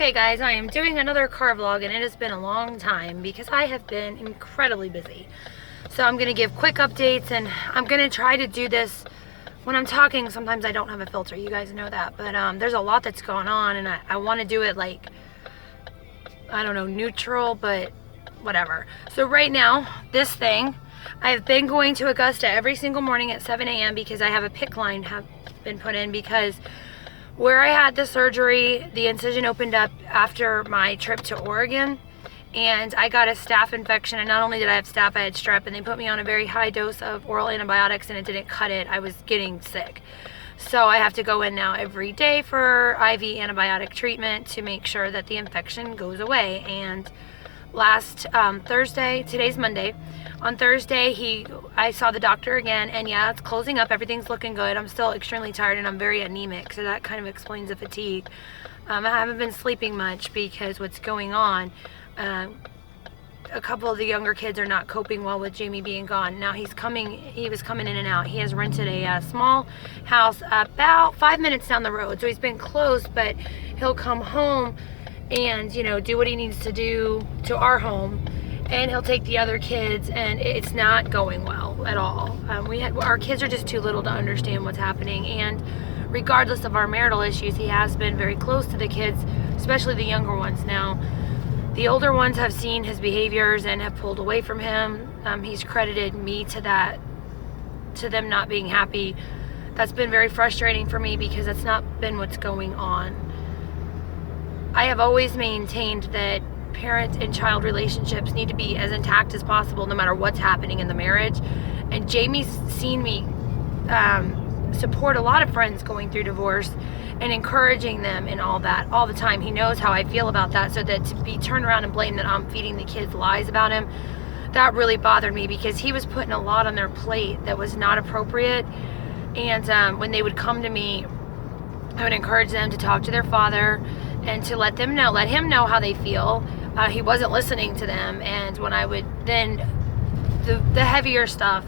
Okay guys, I am doing another car vlog and it has been a long time because I have been incredibly busy. So I'm going to give quick updates and I'm going to try to do this when I'm talking. Sometimes I don't have a filter, you guys know that, but there's a lot that's going on and I want to do it like, I don't know, neutral, but whatever. So right now, this thing, I've been going to Augusta every single morning at 7 a.m. because I have a PICC line have been put in because where I had the surgery, the incision opened up after my trip to Oregon and I got a staph infection, and not only did I have staph, I had strep, and they put me on a very high dose of oral antibiotics and it didn't cut it. I was getting sick. So I have to go in now every day for IV antibiotic treatment to make sure that the infection goes away. And last Thursday, today's Monday, on Thursday I saw the doctor again, and yeah, it's closing up, everything's looking good. I'm still extremely tired and I'm very anemic, so that kind of explains the fatigue. I haven't been sleeping much because what's going on, a couple of the younger kids are not coping well with Jamie being gone. Now he was coming in and out. He has rented a small house about 5 minutes down the road, so he's been close, but he'll come home and, you know, do what he needs to do to our home, and he'll take the other kids, and it's not going well at all. Our kids are just too little to understand what's happening, and regardless of our marital issues, he has been very close to the kids, especially the younger ones. Now, the older ones have seen his behaviors and have pulled away from him. He's credited me to that, to them not being happy. That's been very frustrating for me because that's not been what's going on. I have always maintained that parent and child relationships need to be as intact as possible no matter what's happening in the marriage. And Jamie's seen me support a lot of friends going through divorce and encouraging them and all that all the time. He knows how I feel about that, so that to be turned around and blamed that I'm feeding the kids lies about him, that really bothered me because he was putting a lot on their plate that was not appropriate. And when they would come to me, I would encourage them to talk to their father and to let him know how they feel. He wasn't listening to them, and when I would then, the heavier stuff,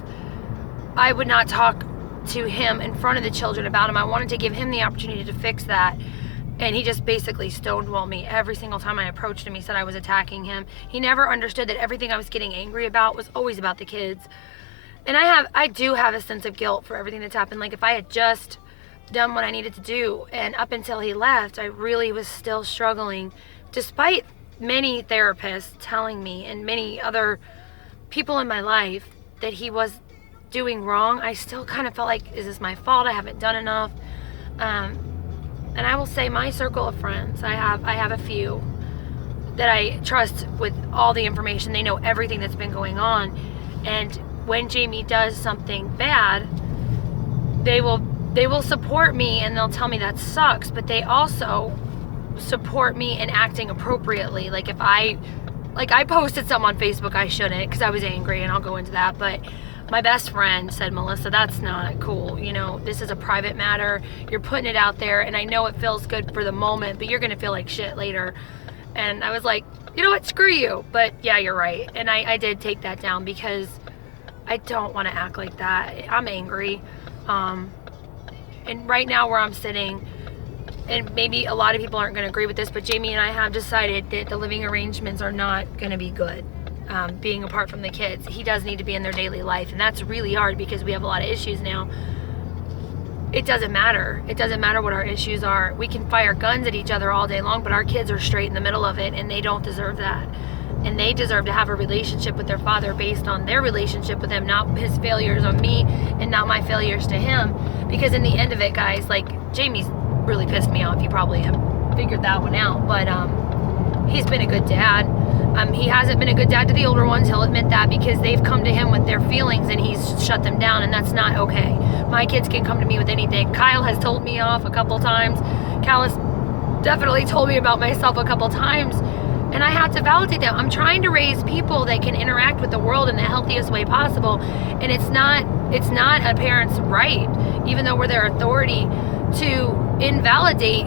I would not talk to him in front of the children about him. I wanted to give him the opportunity to fix that, and he just basically stonewalled me every single time I approached him. He said I was attacking him. He never understood that everything I was getting angry about was always about the kids. And I do have a sense of guilt for everything that's happened. Like, if I had just done what I needed to do, and up until he left, I really was still struggling, despite many therapists telling me and many other people in my life that he was doing wrong. I still kind of felt like, is this my fault? I haven't done enough. And I will say my circle of friends, I have a few that I trust with all the information. They know everything that's been going on, and when Jamie does something bad, they will support me and they'll tell me that sucks, but they also support me in acting appropriately. Like, if I posted something on Facebook I shouldn't because I was angry, and I'll go into that, but my best friend said, Melissa, that's not cool. You know, this is a private matter. You're putting it out there, and I know it feels good for the moment, but you're going to feel like shit later. And I was like, you know what, screw you. But yeah, you're right. And I did take that down because I don't want to act like that. I'm angry. And right now where I'm sitting, and maybe a lot of people aren't going to agree with this, but Jamie and I have decided that the living arrangements are not going to be good. Being apart from the kids, he does need to be in their daily life, and that's really hard because we have a lot of issues now. It doesn't matter. It doesn't matter what our issues are. We can fire guns at each other all day long, but our kids are straight in the middle of it, and they don't deserve that. And they deserve to have a relationship with their father based on their relationship with him, not his failures on me and not my failures to him. Because in the end of it, guys, like, Jamie's really pissed me off. You probably have figured that one out, but he's been a good dad. He hasn't been a good dad to the older ones, he'll admit that, because they've come to him with their feelings and he's shut them down, and that's not okay. My kids can come to me with anything. Kyle has told me off a couple times. Cal has definitely told me about myself a couple times, and I have to validate them. I'm trying to raise people that can interact with the world in the healthiest way possible, and it's not a parent's right, even though we're their authority, to invalidate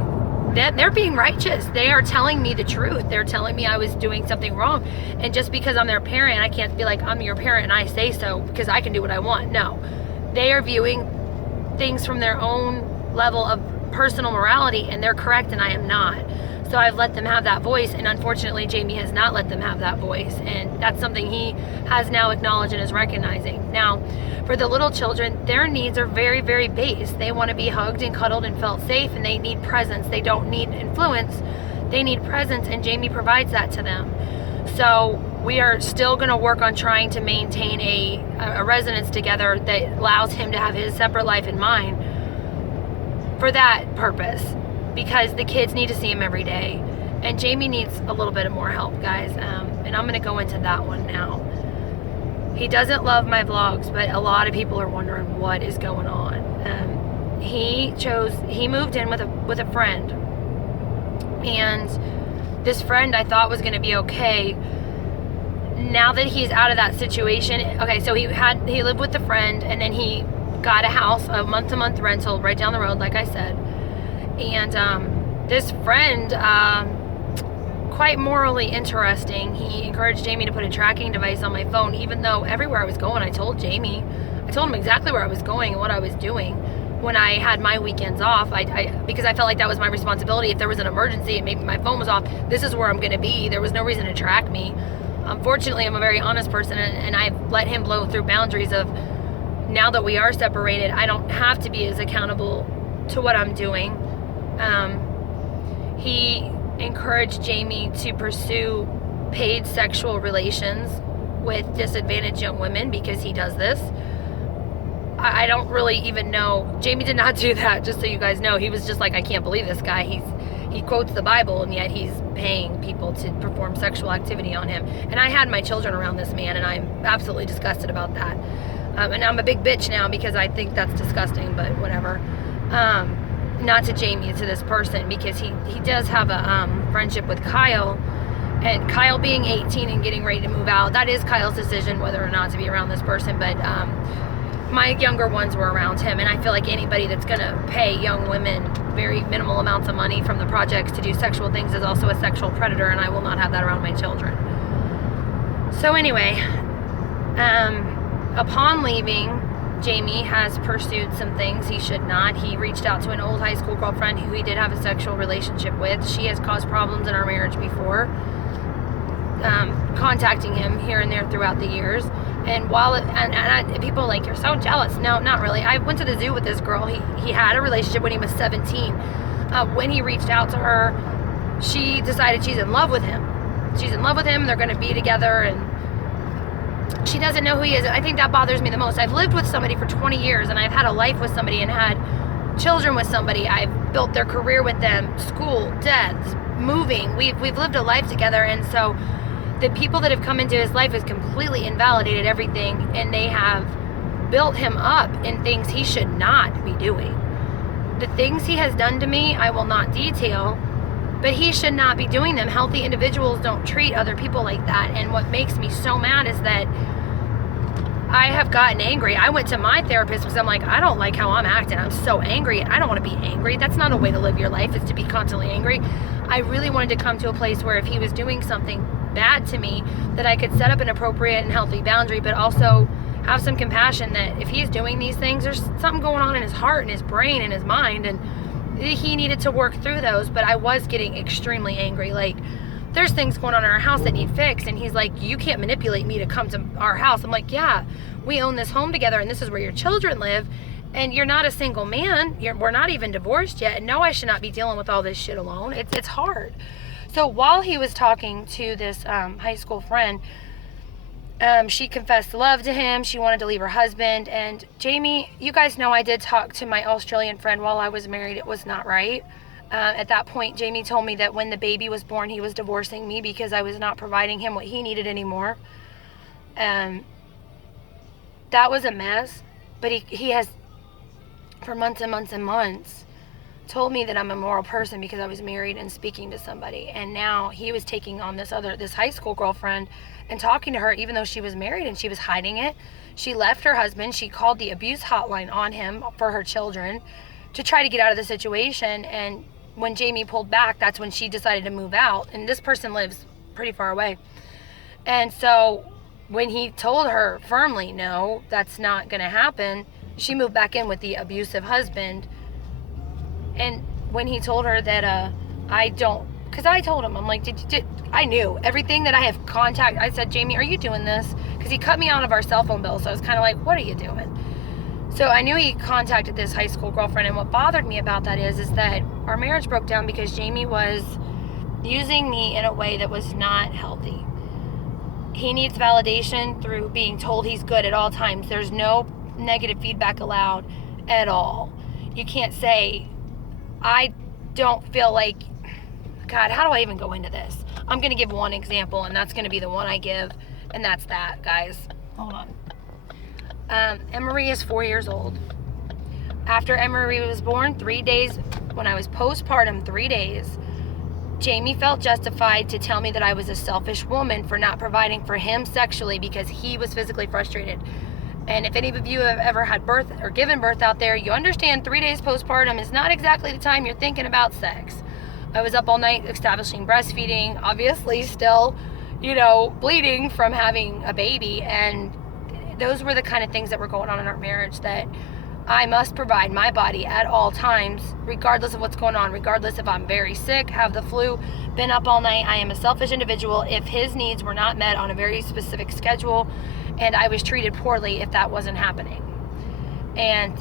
that. They're being righteous. They are telling me the truth. They're telling me I was doing something wrong, and just because I'm their parent, I can't be like, I'm your parent and I say so because I can do what I want. No, they are viewing things from their own level of personal morality, and they're correct and I am not. So I've let them have that voice, and unfortunately Jamie has not let them have that voice, and that's something he has now acknowledged and is recognizing. Now, for the little children, their needs are very, very base. They want to be hugged and cuddled and felt safe, and they need presence. They don't need influence. They need presence, and Jamie provides that to them. So we are still going to work on trying to maintain a residence together that allows him to have his separate life and mine for that purpose, because the kids need to see him every day, and Jamie needs a little bit of more help, guys, and I'm going to go into that one now. He doesn't love my vlogs, but a lot of people are wondering what is going on. He moved in with a friend, and this friend I thought was going to be okay. Now that he's out of that situation, okay, so he lived with the friend, and then he got a house, a month-to-month rental right down the road, like I said. And this friend, quite morally interesting, he encouraged Jamie to put a tracking device on my phone, even though everywhere I was going, I told him exactly where I was going and what I was doing when I had my weekends off. Because I felt like that was my responsibility. If there was an emergency and maybe my phone was off, this is where I'm going to be. There was no reason to track me. Unfortunately, I'm a very honest person, and I've let him blow through boundaries of, now that we are separated, I don't have to be as accountable to what I'm doing. He encouraged Jamie to pursue paid sexual relations with disadvantaged young women because he does this. I don't really even know. Jamie did not do that, just so you guys know. He was just like, I can't believe this guy. He quotes the Bible, and yet he's paying people to perform sexual activity on him. And I had my children around this man, and I'm absolutely disgusted about that. And I'm a big bitch now because I think that's disgusting, but whatever. Not to Jamie, to this person, because he does have a friendship with Kyle. And Kyle being 18 and getting ready to move out, that is Kyle's decision whether or not to be around this person. But my younger ones were around him, and I feel like anybody that's going to pay young women very minimal amounts of money from the projects to do sexual things is also a sexual predator, and I will not have that around my children. So anyway, upon leaving, Jamie has pursued some things he should not. He reached out to an old high school girlfriend who he did have a sexual relationship with. She has caused problems in our marriage before, contacting him here and there throughout the years. And people are like, you're so jealous. No, not really. I went to the zoo with this girl. He had a relationship when he was 17. When he reached out to her, she decided she's in love with him. She's in love with him. They're going to be together, and she doesn't know who he is. I think that bothers me the most. I've lived with somebody for 20 years, and I've had a life with somebody and had children with somebody. I've built their career with them, school, deaths, moving. We've lived a life together, and so the people that have come into his life has completely invalidated everything, and they have built him up in things he should not be doing. The things he has done to me, I will not detail, but he should not be doing them. Healthy individuals don't treat other people like that. And what makes me so mad is that I have gotten angry. I went to my therapist because I'm like, I don't like how I'm acting. I'm so angry, and I don't want to be angry. That's not a way to live your life, is to be constantly angry. I really wanted to come to a place where if he was doing something bad to me, that I could set up an appropriate and healthy boundary, but also have some compassion that if he's doing these things, there's something going on in his heart and his brain and his mind, and he needed to work through those. But I was getting extremely angry. Like, there's things going on in our house that need fixed, and he's like, you can't manipulate me to come to our house. I'm like, yeah, we own this home together, and this is where your children live, and you're not a single man. We're not even divorced yet, and no, I should not be dealing with all this shit alone. It's hard. So while he was talking to this high school friend, she confessed love to him. She wanted to leave her husband. And Jamie, you guys know I did talk to my Australian friend while I was married. It was not right. At that point, Jamie told me that when the baby was born, he was divorcing me because I was not providing him what he needed anymore. That was a mess. But he has, for months and months and months, told me that I'm a moral person because I was married and speaking to somebody. And now he was taking on this high school girlfriend and talking to her even though she was married, and she was hiding it. She left her husband. She called the abuse hotline on him for her children to try to get out of the situation. And when Jamie pulled back, that's when she decided to move out. And this person lives pretty far away. And so when he told her firmly, no, that's not going to happen, she moved back in with the abusive husband. And when he told her that I don't because I told him, I'm like, I knew everything that I have contact. I said, Jamie, are you doing this? Because he cut me out of our cell phone bill. So I was kind of like, what are you doing? So I knew he contacted this high school girlfriend. And what bothered me about that is that our marriage broke down because Jamie was using me in a way that was not healthy. He needs validation through being told he's good at all times. There's no negative feedback allowed at all. You can't say, I don't feel like, God, how do I even go into this? I'm going to give one example, and that's going to be the one I give, and that's that, guys. Hold on. Emery is 4 years old. After Emery was born, 3 days, when I was postpartum, 3 days, Jamie felt justified to tell me that I was a selfish woman for not providing for him sexually because he was physically frustrated. And if any of you have ever had birth or given birth out there, you understand 3 days postpartum is not exactly the time you're thinking about sex. I was up all night establishing breastfeeding, obviously still, bleeding from having a baby. And those were the kind of things that were going on in our marriage, that I must provide my body at all times, regardless of what's going on, regardless if I'm very sick, have the flu, been up all night. I am a selfish individual if his needs were not met on a very specific schedule, and I was treated poorly if that wasn't happening. And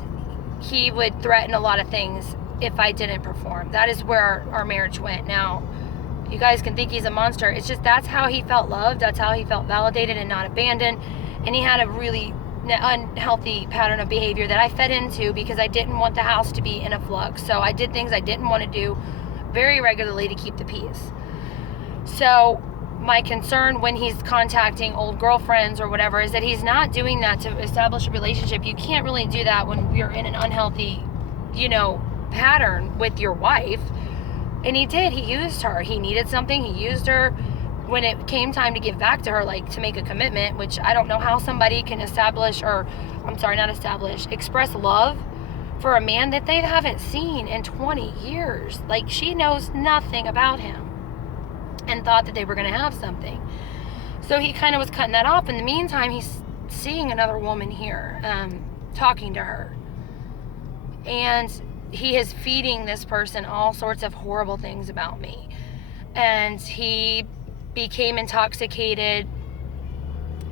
he would threaten a lot of things if I didn't perform. That is where our marriage went. Now, you guys can think he's a monster. It's just that's how he felt loved. That's how he felt validated and not abandoned. And he had a really unhealthy pattern of behavior that I fed into because I didn't want the house to be in a flux. So I did things I didn't want to do very regularly to keep the peace. So my concern when he's contacting old girlfriends or whatever is that he's not doing that to establish a relationship. You can't really do that when you're in an unhealthy, pattern with your wife. And he did. He used her. He needed something. He used her. When it came time to give back to her, like to make a commitment, which I don't know how somebody can express love for a man that they haven't seen in 20 years. Like, she knows nothing about him and thought that they were going to have something. So he kind of was cutting that off. In the meantime, he's seeing another woman here, talking to her. And he is feeding this person all sorts of horrible things about me. And he became intoxicated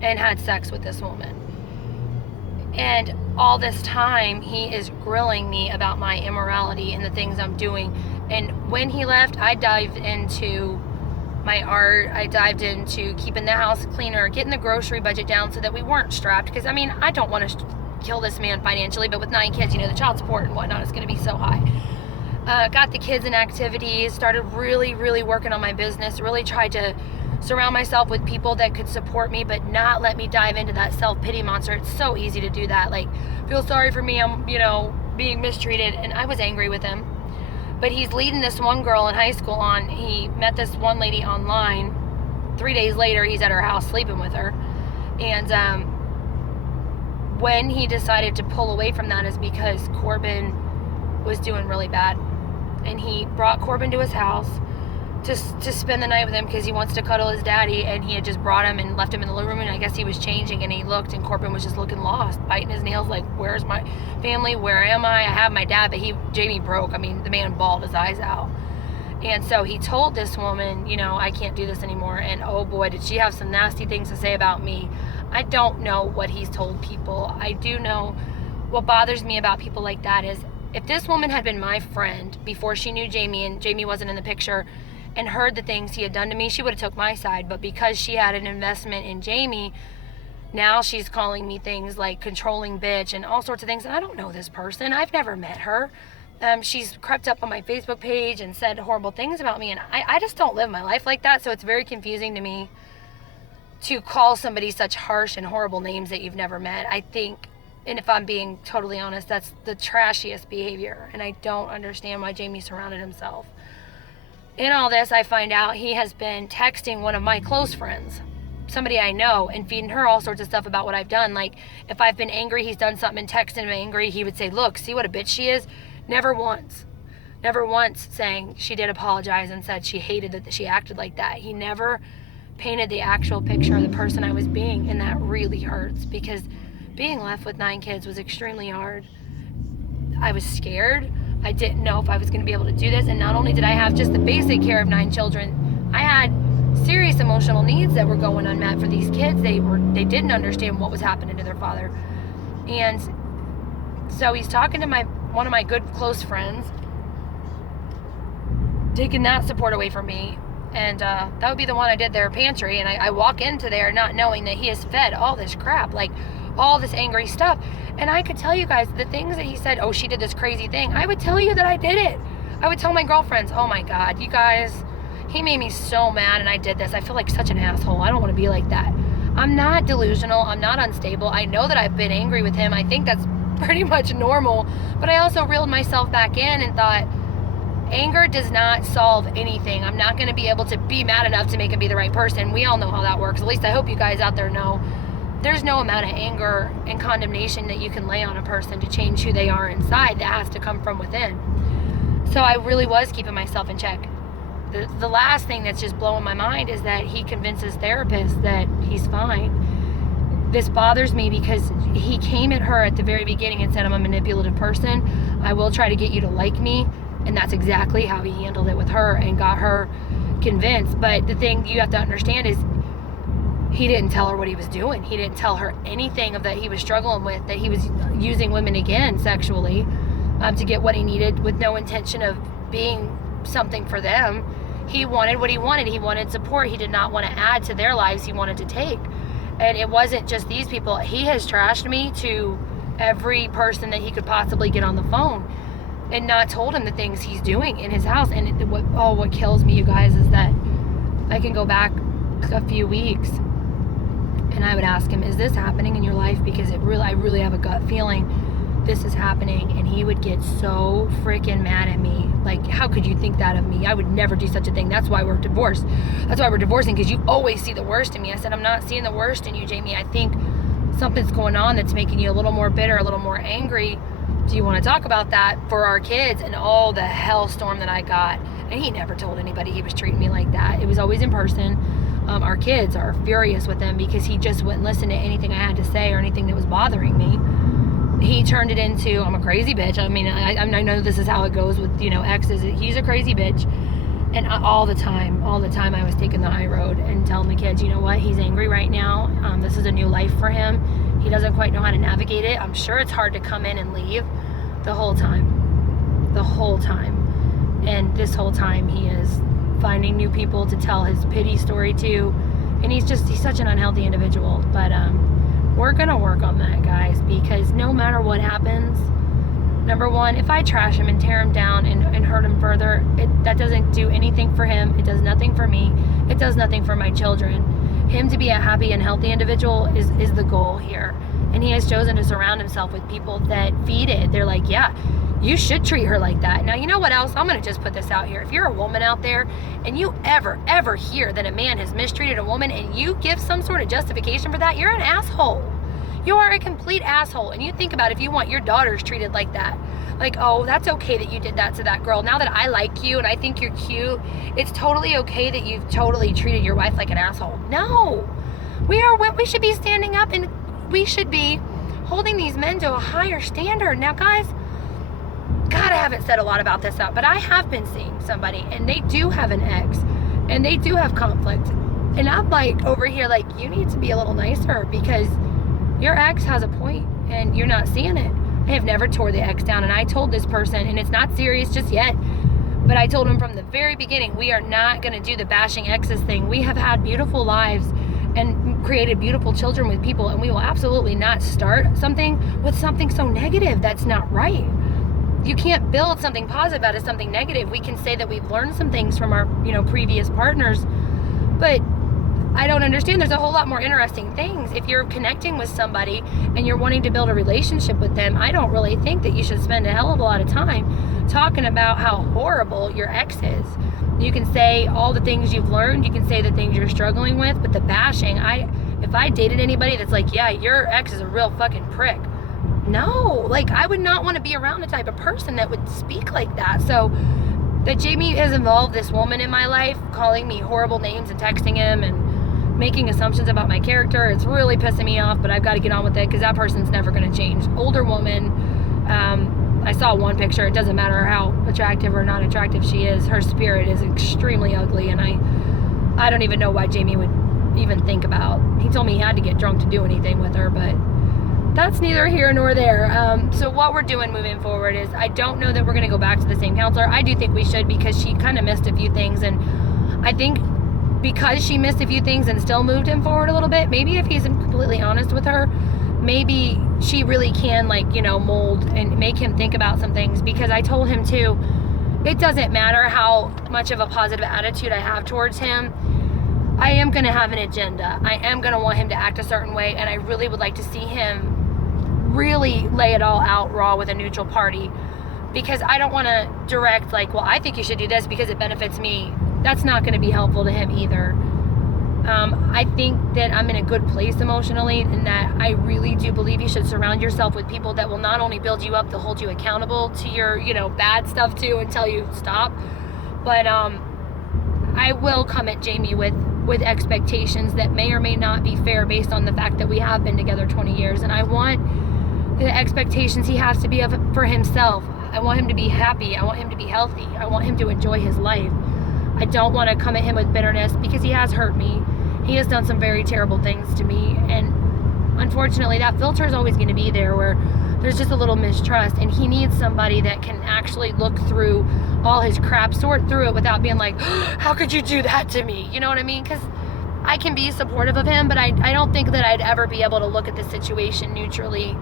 and had sex with this woman. And all this time, he is grilling me about my immorality and the things I'm doing. And when he left, I dived into my art. I dived into keeping the house cleaner, getting the grocery budget down so that we weren't strapped. Because, I don't want to kill this man financially, but with 9 kids, the child support and whatnot is going to be so high. Got the kids in activities, started really, really working on my business, really tried to surround myself with people that could support me, but not let me dive into that self-pity monster. It's so easy to do that. Like, feel sorry for me, I'm, being mistreated, and I was angry with him. But he's leading this one girl in high school on. He met this one lady online. 3 days later, he's at her house sleeping with her. And when he decided to pull away from that is because Corbin was doing really bad. And he brought Corbin to his house to spend the night with him because he wants to cuddle his daddy, and he had just brought him and left him in the living room, and I guess he was changing, and he looked, and Corbin was just looking lost, biting his nails like, where's my family, where am I have my dad, but Jamie broke. The man bawled his eyes out. And so he told this woman, I can't do this anymore, and oh boy, did she have some nasty things to say about me. I don't know what he's told people. I do know what bothers me about people like that is if this woman had been my friend before she knew Jamie and Jamie wasn't in the picture and heard the things he had done to me, she would have took my side. But because she had an investment in Jamie, now she's calling me things like controlling bitch and all sorts of things. And I don't know this person. I've never met her. She's crept up on my Facebook page and said horrible things about me. And I just don't live my life like that. So it's very confusing to me to call somebody such harsh and horrible names that you've never met. I think, and if I'm being totally honest, that's the trashiest behavior. And I don't understand why Jamie surrounded himself. In all this, I find out he has been texting one of my close friends, somebody I know, and feeding her all sorts of stuff about what I've done. Like, if I've been angry, he's done something and texted him angry, he would say, look, see what a bitch she is? Never once saying she did apologize and said she hated that she acted like that. He never painted the actual picture of the person I was being, and that really hurts because being left with 9 kids was extremely hard. I was scared. I didn't know if I was going to be able to do this. And not only did I have just the basic care of 9 children, I had serious emotional needs that were going unmet for these kids. They didn't understand what was happening to their father. And so he's talking to one of my good close friends, taking that support away from me. And that would be the one I did their pantry. And I walk into there not knowing that he has fed all this crap, like all this angry stuff. And I could tell you guys the things that he said, oh, she did this crazy thing. I would tell you that I did it. I would tell my girlfriends, oh my God, you guys, he made me so mad and I did this. I feel like such an asshole. I don't want to be like that. I'm not delusional. I'm not unstable. I know that I've been angry with him. I think that's pretty much normal. But I also reeled myself back in and thought, anger does not solve anything. I'm not going to be able to be mad enough to make him be the right person. We all know how that works. At least I hope you guys out there know. There's no amount of anger and condemnation that you can lay on a person to change who they are inside. That has to come from within. So I really was keeping myself in check. The last thing that's just blowing my mind is that he convinces therapists that he's fine. This bothers me because he came at her at the very beginning and said, I'm a manipulative person. I will try to get you to like me. And that's exactly how he handled it with her and got her convinced. But the thing you have to understand is he didn't tell her what he was doing. He didn't tell her anything of that he was struggling with, that he was using women again sexually to get what he needed with no intention of being something for them. He wanted what he wanted. He wanted support. He did not want to add to their lives. He wanted to take. And it wasn't just these people. He has trashed me to every person that he could possibly get on the phone and not told him the things he's doing in his house. And what kills me, you guys, is that I can go back a few weeks and I would ask him, is this happening in your life? Because I really have a gut feeling this is happening. And he would get so freaking mad at me. Like, how could you think that of me? I would never do such a thing. That's why we're divorced. That's why we're divorcing, because you always see the worst in me. I said, I'm not seeing the worst in you, Jamie. I think something's going on that's making you a little more bitter, a little more angry. Do you want to talk about that for our kids? And all the hellstorm that I got. And he never told anybody he was treating me like that. It was always in person. Our kids are furious with him because he just wouldn't listen to anything I had to say or anything that was bothering me. He turned it into, I'm a crazy bitch. I mean, I know this is how it goes with, exes. He's a crazy bitch. And all the time I was taking the high road and telling the kids, you know what, he's angry right now. This is a new life for him. He doesn't quite know how to navigate it. I'm sure it's hard to come in and leave the whole time. And this whole time he is finding new people to tell his pity story to. And he's such an unhealthy individual. But we're gonna work on that, guys, because no matter what happens, number one, if I trash him and tear him down and hurt him further, that doesn't do anything for him. It does nothing for me. It does nothing for my children. Him to be a happy and healthy individual is the goal here. And he has chosen to surround himself with people that feed it. They're like, yeah, you should treat her like that. Now, you know what else? I'm going to just put this out here. If you're a woman out there and you ever hear that a man has mistreated a woman and you give some sort of justification for that, you're an asshole. You are a complete asshole. And you think about if you want your daughters treated like that. Like, oh, that's okay that you did that to that girl. Now that I like you and I think you're cute, it's totally okay that you've totally treated your wife like an asshole. No. We should be standing up and we should be holding these men to a higher standard. Now, guys, God, I haven't said a lot about this out, but I have been seeing somebody and they do have an ex and they do have conflict. And I'm like over here, like, you need to be a little nicer because your ex has a point and you're not seeing it. I have never tore the ex down, and I told this person, and it's not serious just yet, but I told him from the very beginning, we are not going to do the bashing exes thing. We have had beautiful lives and created beautiful children with people, and we will absolutely not start something with something so negative. That's not right. You can't build something positive out of something negative. We can say that we've learned some things from our, previous partners, but I don't understand. There's a whole lot more interesting things. If you're connecting with somebody and you're wanting to build a relationship with them, I don't really think that you should spend a hell of a lot of time talking about how horrible your ex is. You can say all the things you've learned. You can say the things you're struggling with, but the bashing, if I dated anybody that's like, yeah, your ex is a real fucking prick. No, I would not want to be around the type of person that would speak like that. So that Jamie has involved this woman in my life, calling me horrible names and texting him and making assumptions about my character, it's really pissing me off, but I've got to get on with it because that person's never going to change. Older woman, I saw one picture. It doesn't matter how attractive or not attractive she is. Her spirit is extremely ugly, and I don't even know why Jamie would even think about. He told me he had to get drunk to do anything with her, but that's neither here nor there. So what we're doing moving forward is, I don't know that we're going to go back to the same counselor. I do think we should, because she kind of missed a few things, and I think because she missed a few things and still moved him forward a little bit, maybe if he's completely honest with her, maybe she really can, like, you know, mold and make him think about some things. Because I told him too, it doesn't matter how much of a positive attitude I have towards him, I am going to have an agenda. I am going to want him to act a certain way, and I really would like to see him really lay it all out raw with a neutral party, because I don't want to direct, like, well, I think you should do this because it benefits me. That's not going to be helpful to him either. I think that I'm in a good place emotionally, and that I really do believe you should surround yourself with people that will not only build you up, they'll hold you accountable to your, you know, bad stuff too, and tell you stop. But I will come at Jamie with expectations that may or may not be fair, based on the fact that we have been together 20 years, and I want the expectations he has to be for himself. I want him to be happy. I want him to be healthy. I want him to enjoy his life. I don't want to come at him with bitterness, because he has hurt me. He has done some very terrible things to me, and unfortunately that filter is always going to be there, where there's just a little mistrust, and he needs somebody that can actually look through all his crap, sort through it without being like, how could you do that to me? You know what I mean? Because I can be supportive of him, but I don't think that I'd ever be able to look at the situation neutrally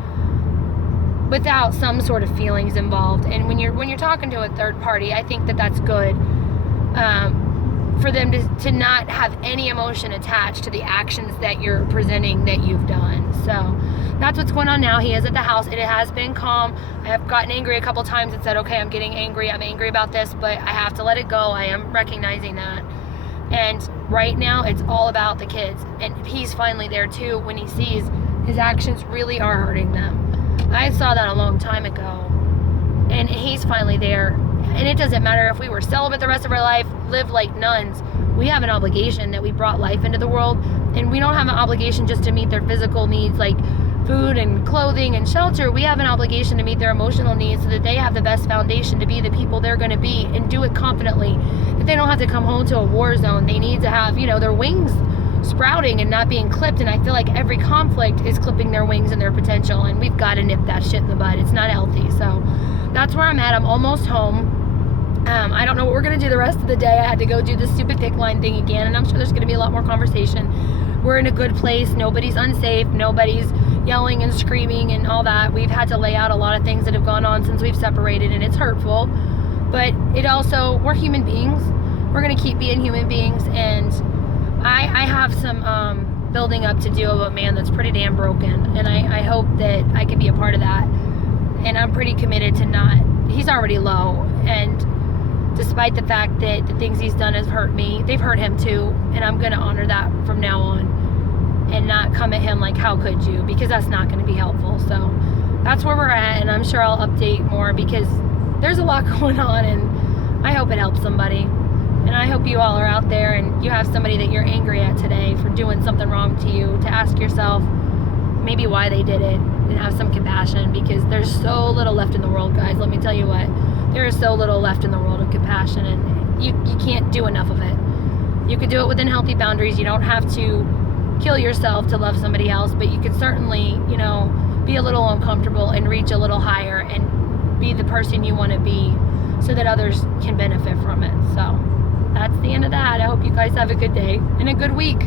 without some sort of feelings involved. And when you're talking to a third party, I think that that's good, for them to not have any emotion attached to the actions that you're presenting that you've done. So that's what's going on now. He is at the house. It has been calm. I have gotten angry a couple times and said, okay, I'm getting angry. I'm angry about this, but I have to let it go. I am recognizing that. And right now it's all about the kids. And he's finally there too, when he sees his actions really are hurting them. I saw that a long time ago, and he's finally there. And it doesn't matter if we were celibate the rest of our life, live like nuns. We have an obligation that we brought life into the world, and we don't have an obligation just to meet their physical needs like food and clothing and shelter. We have an obligation to meet their emotional needs, so that they have the best foundation to be the people they're going to be, and do it confidently. That they don't have to come home to a war zone. They need to have, you know, their wings sprouting and not being clipped. And I feel like every conflict is clipping their wings and their potential, and we've got to nip that shit in the bud. It's not healthy. So that's where I'm at. I'm almost home. I don't know what we're going to do the rest of the day. I had to go do this stupid pick line thing again, and I'm sure there's going to be a lot more conversation. We're in a good place. Nobody's unsafe. Nobody's yelling and screaming and all that. We've had to lay out a lot of things that have gone on since we've separated, and it's hurtful. But it also, we're human beings. We're going to keep being human beings, and I have some building up to do of a man that's pretty damn broken, and I hope that I can be a part of that. And I'm pretty committed to not, he's already low, and despite the fact that the things he's done has hurt me, they've hurt him too, and I'm going to honor that from now on, and not come at him like, how could you, because that's not going to be helpful. So that's where we're at, and I'm sure I'll update more, because there's a lot going on, and I hope it helps somebody. And I hope you all are out there and you have somebody that you're angry at today for doing something wrong to you, to ask yourself maybe why they did it, and have some compassion, because there's so little left in the world, guys. Let me tell you what, there is so little left in the world of compassion, and you can't do enough of it. You could do it within healthy boundaries. You don't have to kill yourself to love somebody else, but you can certainly, you know, be a little uncomfortable and reach a little higher and be the person you want to be, so that others can benefit from it. So that's the end of that. I hope you guys have a good day and a good week.